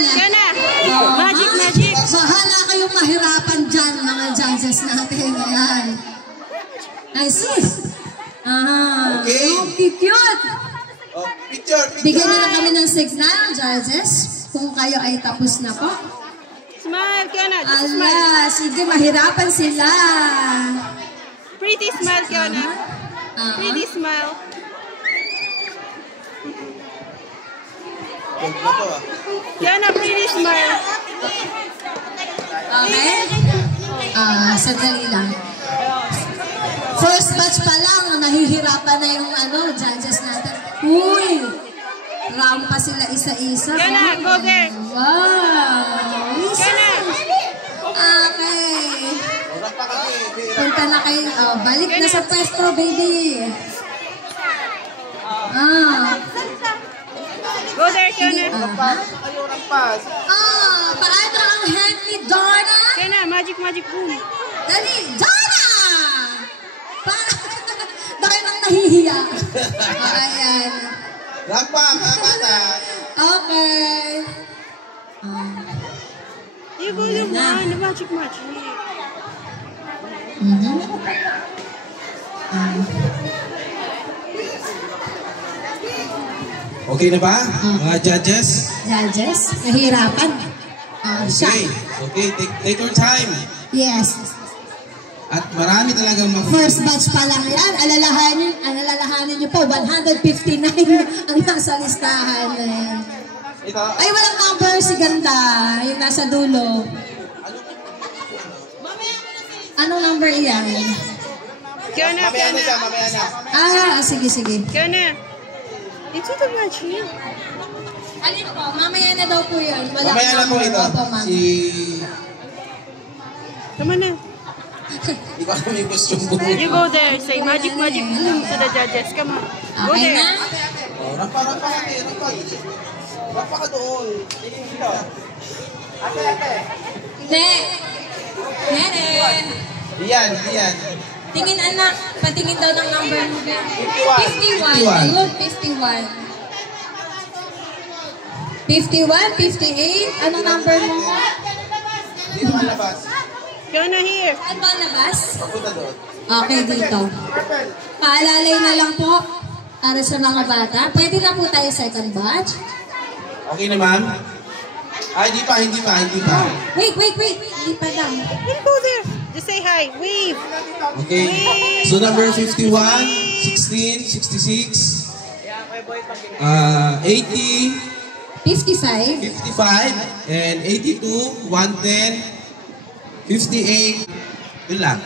Yana. Magic, magic. Bahala kayong mahirapan dyan, mga judges natin. Ayan. I see. Okay. Okay, cute. Oh, picture. Bigyan na lang kami ng signal, judges, kung kayo ay tapos na po. Smile, Kiana. Ala, sige, mahirapan sila. Pretty smile, Kiana. Pretty smile. Kiana, pretty smile. Okay? Sandali lang. First batch pa lang, nahihirapan na yung judges natin. Uy! Round pa sila isa-isa. Kiana, go there. Wow! Kiana! Okay. Punta na kayo. Balik na sa pwesto, baby. Go there, Kiana. Paano ang hand ni Donna? Kiana, magic, magic, boom. Dali, Donna! Bakit nang nahihiya? Ayan. Rampang, bata. Okay. You go the one, the magic, magic. Okay na ba, mga judges? Judges, nahihirapan. Okay, okay, take your time. Yes. At marami talagang First batch pa lang yan. Alalahanin niyo po, 159 ang nasa listahan. Ito. Ay, walang number si Ganda. Yung nasa dulo. Anong number iyan? Kiana, Mamaya na siya, Kiana. mamaya na. Sige, sige. Kiana. It's the magic. Alin po? Mamaya na daw po yun. Walang Mamaya na po number. ito. Opo, ma'am. Tama na. Di ba kung yung gusto mo? You go there. Say magic, magic, boom to the judges. Come on. Go Okay there. na? Rampa ka doon. Ne! Nene! Iyan. Tingin anak, patingin daw ng number mo. 51. 51. Ayun, 51. 51, 58. Anong number mo? Dito ka labas. Kiana here. Saan ba labas? Papunta doon. Okay, dito. Paalalay na lang po para sa mga bata. Pwede na po tayo second batch. Okay na, ma'am? Ay, hindi pa. Wait. Hindi pa daw. You go there. Just say hi. Wave. Okay. So number 51, 16, 66, 80, 55. 55, and 82, 110, 58. Yun lang.